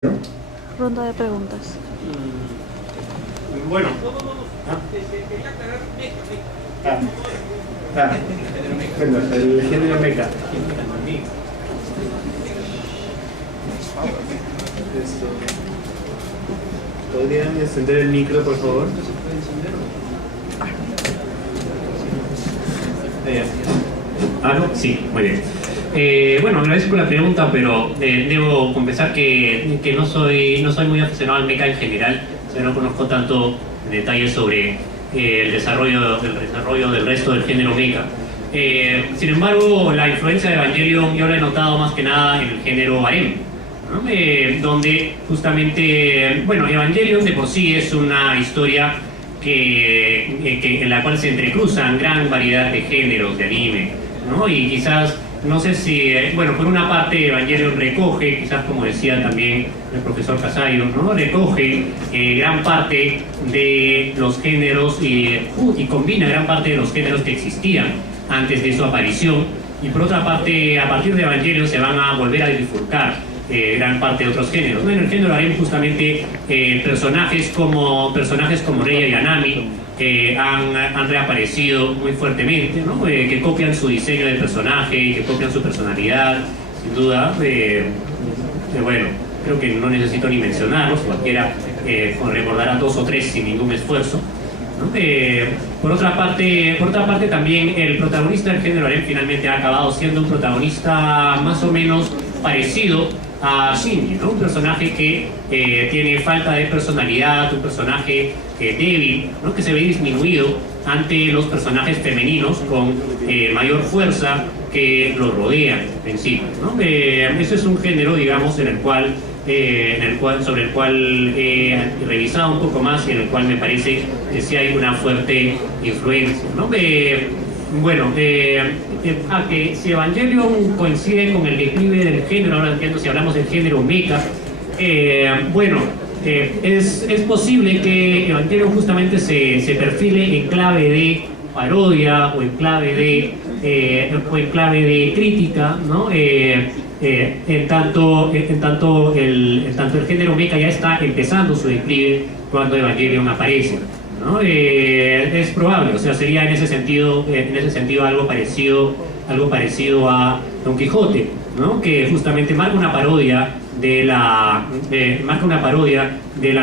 ¿No? Ronda de preguntas. Bueno. Ah. Ah. Bueno, el género meca. ¿Podrían encender el micro, por favor? ¿No? Sí, muy bien. Bueno, agradezco la pregunta, pero debo confesar que no soy muy aficionado al mecha en general. O sea, no conozco tanto detalles sobre el desarrollo del resto del género mecha. Sin embargo, la influencia de Evangelion yo la he notado más que nada en el género harem, ¿no? Donde justamente, bueno, Evangelion de por sí es una historia en la cual se entrecruzan gran variedad de géneros de anime, ¿no? Y quizás, no sé si, bueno, por una parte Evangelion recoge, quizás como decía también el profesor Casayo, ¿no? Recoge gran parte de los géneros y combina gran parte de los géneros que existían antes de su aparición, y por otra parte, a partir de Evangelion se van a volver a bifurcar gran parte de otros géneros. Bueno, en el género harem justamente personajes como Rei y Anami han reaparecido muy fuertemente, ¿no? Que copian su diseño de personaje, que copian su personalidad, sin duda. Bueno, creo que no necesito ni mencionarlos, cualquiera recordará dos o tres sin ningún esfuerzo, ¿no? Por otra parte también el protagonista del género harem finalmente ha acabado siendo un protagonista más o menos parecido a Shinji, ¿no? Un personaje que tiene falta de personalidad, un personaje débil, ¿no? Que se ve disminuido ante los personajes femeninos con mayor fuerza que los rodean en sí, ¿no? Ese es un género, digamos, sobre el cual he revisado un poco más y en el cual me parece que sí hay una fuerte influencia, ¿no? Bueno, que si Evangelion coincide con el declive del género, ahora entiendo si hablamos del género mecha, bueno, es posible que Evangelion justamente se perfile en clave de parodia o en clave de crítica, ¿no? En tanto el género mecha ya está empezando su declive cuando Evangelion aparece, ¿no? Es probable, o sea, sería en ese sentido algo parecido a Don Quijote, ¿no? Que justamente marca una parodia de la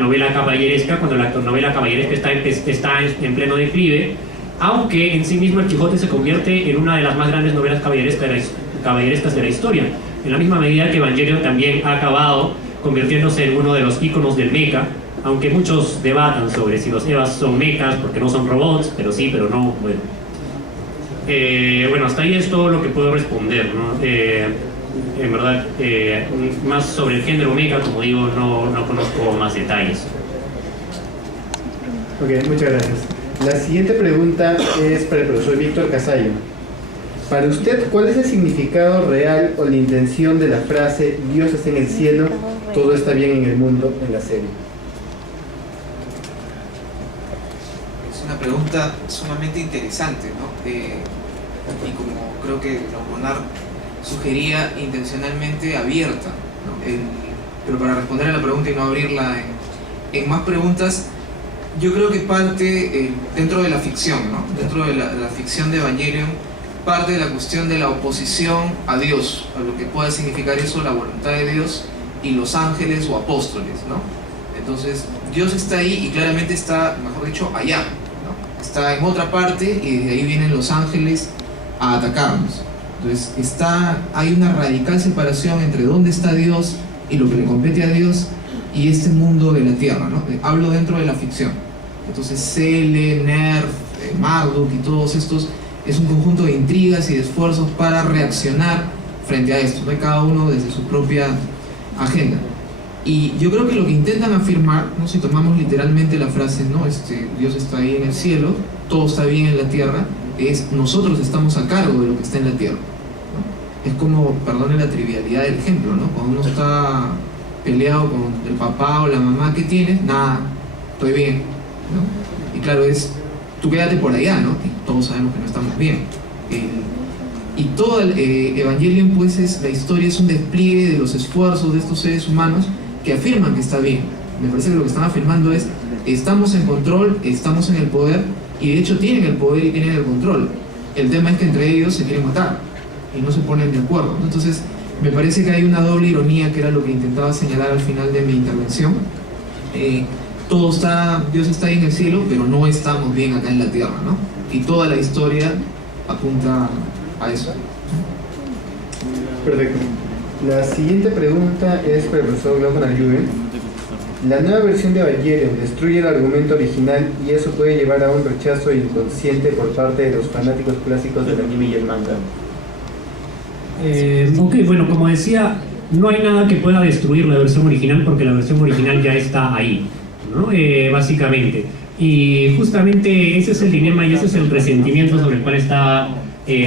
novela caballeresca, cuando la novela caballeresca está en pleno declive, aunque en sí mismo el Quijote se convierte en una de las más grandes novelas caballerescas de la historia, en la misma medida que Evangelion también ha acabado convirtiéndose en uno de los íconos del mecha, aunque muchos debatan sobre si los Evas son mechas porque no son robots, pero sí, pero no, bueno. Bueno, hasta ahí es todo lo que puedo responder, ¿no? En verdad, más sobre el género mecha, como digo, no conozco más detalles. Ok, muchas gracias. La siguiente pregunta es para el profesor Víctor Casayo. Para usted, ¿cuál es el significado real o la intención de la frase Dios está en el cielo, todo está bien en el mundo en la serie? Es una pregunta sumamente interesante, ¿no? Y como creo que Lomonar sugería, intencionalmente abierta, ¿no? Pero para responder a la pregunta y no abrirla en más preguntas, yo creo que parte dentro de la ficción, ¿no? Dentro de la ficción de Evangelion, parte de la cuestión de la oposición a Dios, a lo que pueda significar eso, la voluntad de Dios y los ángeles o apóstoles, ¿no? Entonces, Dios está ahí y claramente está, mejor dicho, allá, ¿no? Está en otra parte y desde ahí vienen los ángeles a atacarnos. Entonces, hay una radical separación entre dónde está Dios y lo que le compete a Dios y este mundo de la tierra, ¿no? Hablo dentro de la ficción. Entonces, Cele, Nerf, Marduk y todos estos es un conjunto de intrigas y de esfuerzos para reaccionar frente a esto, ¿no? Cada uno desde su propia agenda. Y yo creo que lo que intentan afirmar, ¿no? Si tomamos literalmente la frase, ¿no? Dios está ahí en el cielo, todo está bien en la tierra, es nosotros estamos a cargo de lo que está en la tierra, ¿no? Es como, perdone la trivialidad del ejemplo, ¿no? Cuando uno está peleado con el papá o la mamá, ¿qué tienes? Nada, estoy bien, ¿no? Y claro, tú quédate por allá, ¿no? Y todos sabemos que no estamos bien. Y todo el Evangelion, pues, la historia es un despliegue de los esfuerzos de estos seres humanos que afirman que está bien. Me parece que lo que están afirmando es: estamos en control, estamos en el poder, y de hecho tienen el poder y tienen el control. El tema es que entre ellos se quieren matar y no se ponen de acuerdo. Entonces, me parece que hay una doble ironía, que era lo que intentaba señalar al final de mi intervención. Dios está ahí en el cielo, pero no estamos bien acá en la tierra, ¿no? Y toda la historia apunta a eso. Perfecto. La siguiente pregunta es para el profesor Glaucon Ayube. La nueva versión de Evangelion destruye el argumento original y eso puede llevar a un rechazo inconsciente por parte de los fanáticos clásicos del anime y el manga. Ok, bueno, como decía, no hay nada que pueda destruir la versión original porque la versión original ya está ahí, ¿no? Básicamente. Y justamente ese es el dilema y ese es el resentimiento sobre el cual estaba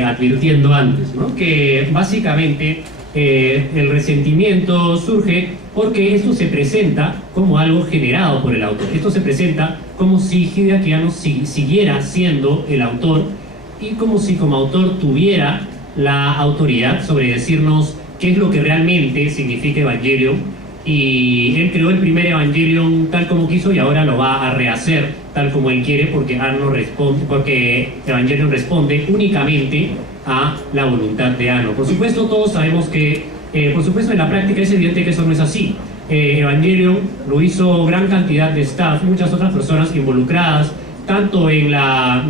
advirtiendo antes, ¿no? Que básicamente el resentimiento surge porque esto se presenta como algo generado por el autor. Esto se presenta como si Hideaki Anno siguiera siendo el autor y como si como autor tuviera la autoridad sobre decirnos qué es lo que realmente significa Evangelion, y él creó el primer Evangelion tal como quiso y ahora lo va a rehacer tal como él quiere porque Evangelion responde únicamente a la voluntad de Anno. Por supuesto, todos sabemos que por supuesto en la práctica es evidente que eso no es así. Evangelion lo hizo gran cantidad de staff, muchas otras personas involucradas tanto en la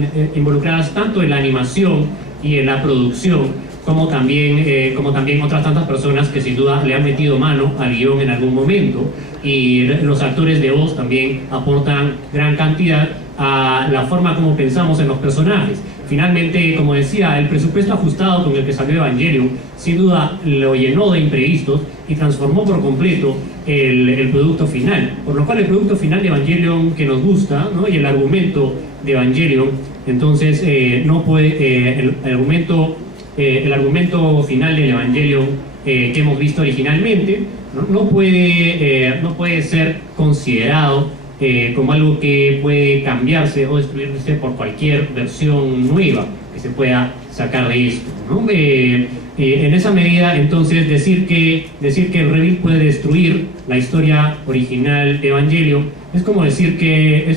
animación y en la producción, como también otras tantas personas que sin duda le han metido mano al guión en algún momento, y los actores de voz también aportan gran cantidad a la forma como pensamos en los personajes. Finalmente, como decía, el presupuesto ajustado con el que salió Evangelion sin duda lo llenó de imprevistos y transformó por completo el producto final, por lo cual el producto final de Evangelion que nos gusta, ¿no? Y el argumento de Evangelion, entonces el argumento final del Evangelion que hemos visto originalmente no puede ser considerado como algo que puede cambiarse o destruirse por cualquier versión nueva que se pueda sacar de esto, ¿no? En esa medida, entonces, decir que el Reveal puede destruir la historia original de Evangelion es como decir que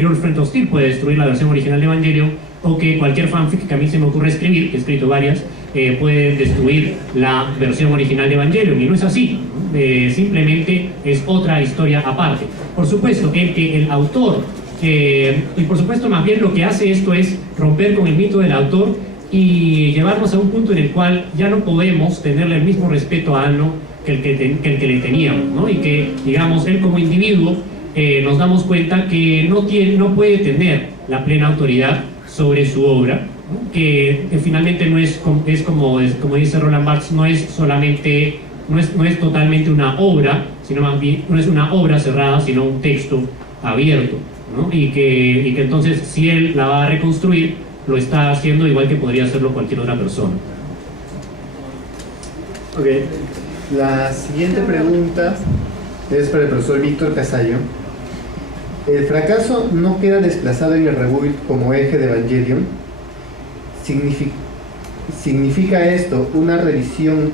Girlfriend of Steel puede destruir la versión original de Evangelion, o que cualquier fanfic que a mí se me ocurre escribir, que he escrito varias, puede destruir la versión original de Evangelion, y no es así, ¿no? Simplemente es otra historia aparte. Por supuesto, el autor, y por supuesto más bien lo que hace esto es romper con el mito del autor y llevarnos a un punto en el cual ya no podemos tenerle el mismo respeto a Anno que el que le teníamos, ¿no? Y que, digamos, él como individuo nos damos cuenta que no puede tener la plena autoridad sobre su obra, ¿no? Que finalmente no es como dice Roland Barthes, no es totalmente una obra, sino más bien no es una obra cerrada, sino un texto abierto, ¿no? Y que entonces, si él la va a reconstruir, lo está haciendo igual que podría hacerlo cualquier otra persona. Ok, la siguiente pregunta es para el profesor Víctor Casallo. ¿El fracaso no queda desplazado en el rebuild como eje de Evangelion? ¿Significa esto una revisión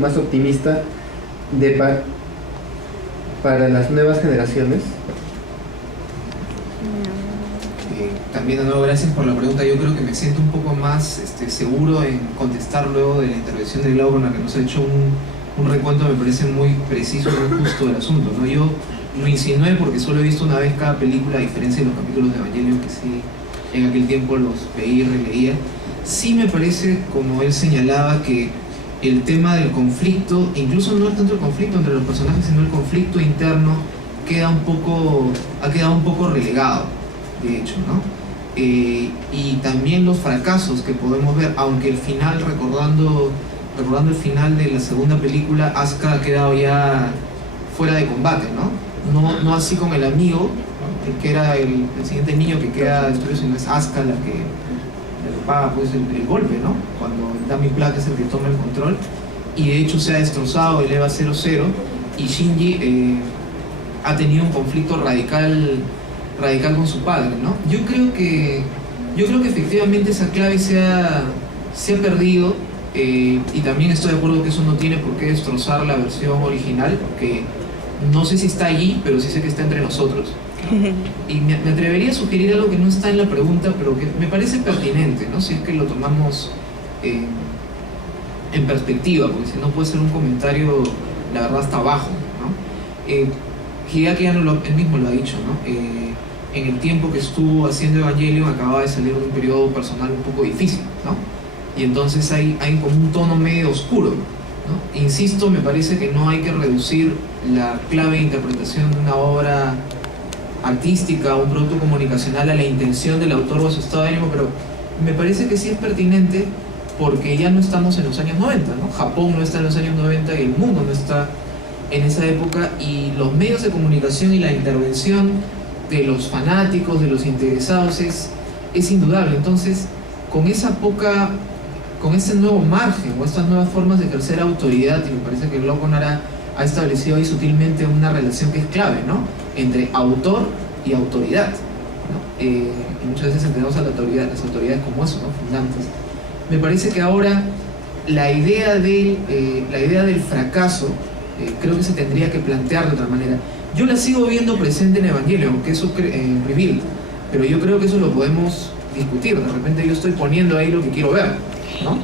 más optimista para las nuevas generaciones? También, de nuevo, gracias por la pregunta. Yo creo que me siento un poco más seguro en contestar luego de la intervención de Glaucon, la que nos ha hecho un recuento, me parece muy preciso y muy justo del asunto, ¿no? Yo lo insinué porque solo he visto una vez cada película, a diferencia de los capítulos de Evangelion que sí en aquel tiempo los veía y releía. Sí me parece, como él señalaba, que el tema del conflicto, incluso no tanto el conflicto entre los personajes, sino el conflicto interno, ha quedado un poco relegado, de hecho, ¿no? Y también los fracasos que podemos ver, aunque el final, recordando el final de la segunda película, Asuka ha quedado ya fuera de combate, ¿no? No así con el amigo, que era el siguiente niño que queda destruido, sino es Asuka la que paga pues el golpe, ¿no? Cuando Dami Black es el que toma el control, y de hecho se ha destrozado el EVA 00, y Shinji ha tenido un conflicto radical con su padre, ¿no? Yo creo que efectivamente esa clave se ha perdido Y también estoy de acuerdo que eso no tiene por qué destrozar la versión original, que no sé si está allí, pero sí sé que está entre nosotros. Y me atrevería a sugerir algo que no está en la pregunta, pero que me parece pertinente, ¿no? Si es que lo tomamos en perspectiva, porque si no puede ser un comentario, la verdad, hasta abajo, ¿no? Hideaki Anno él mismo lo ha dicho, ¿no? En el tiempo que estuvo haciendo Evangelion acababa de salir de un periodo personal un poco difícil, ¿no? Y entonces hay como un tono medio oscuro, ¿no? Insisto, me parece que no hay que reducir la clave de interpretación de una obra artística o un producto comunicacional a la intención del autor o a su estado de ánimo, pero me parece que sí es pertinente porque ya no estamos en los años 90, ¿no? Japón no está en los años 90 y el mundo no está en esa época, y los medios de comunicación y la intervención de los fanáticos, de los interesados es indudable. Entonces, con ese nuevo margen o estas nuevas formas de ejercer autoridad, y me parece que Glauco Nara ha establecido ahí sutilmente una relación que es clave, ¿no? Entre autor y autoridad, ¿no? Y muchas veces entendemos a las autoridades como eso, ¿no? Fundantes. Me parece que ahora la idea del fracaso creo que se tendría que plantear de otra manera. Yo la sigo viendo presente en Evangelion, que eso Rebuild, pero yo creo que eso lo podemos discutir. De repente yo estoy poniendo ahí lo que quiero ver, ¿no?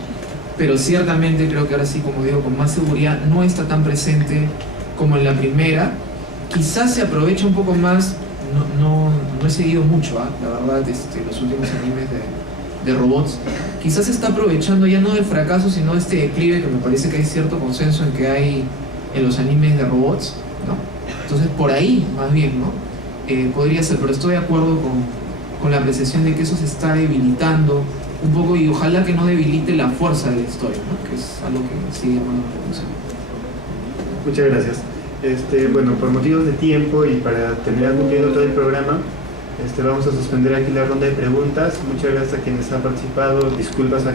Pero ciertamente creo que ahora sí, como digo, con más seguridad no está tan presente como en la primera. Quizás se aprovecha un poco más, no he seguido mucho, la verdad, los últimos animes de robots. Quizás se está aprovechando ya no del fracaso, sino de este declive que me parece que hay cierto consenso en que hay en los animes de robots, ¿no? Entonces por ahí, más bien, ¿no? Podría ser, pero estoy de acuerdo con la apreciación de que eso se está debilitando un poco, y ojalá que no debilite la fuerza de la historia, ¿no? Que es algo que sigue llamando la atención. Muchas gracias. Bueno, por motivos de tiempo y para terminar cumpliendo todo el programa, vamos a suspender aquí la ronda de preguntas. Muchas gracias a quienes han participado. Disculpas a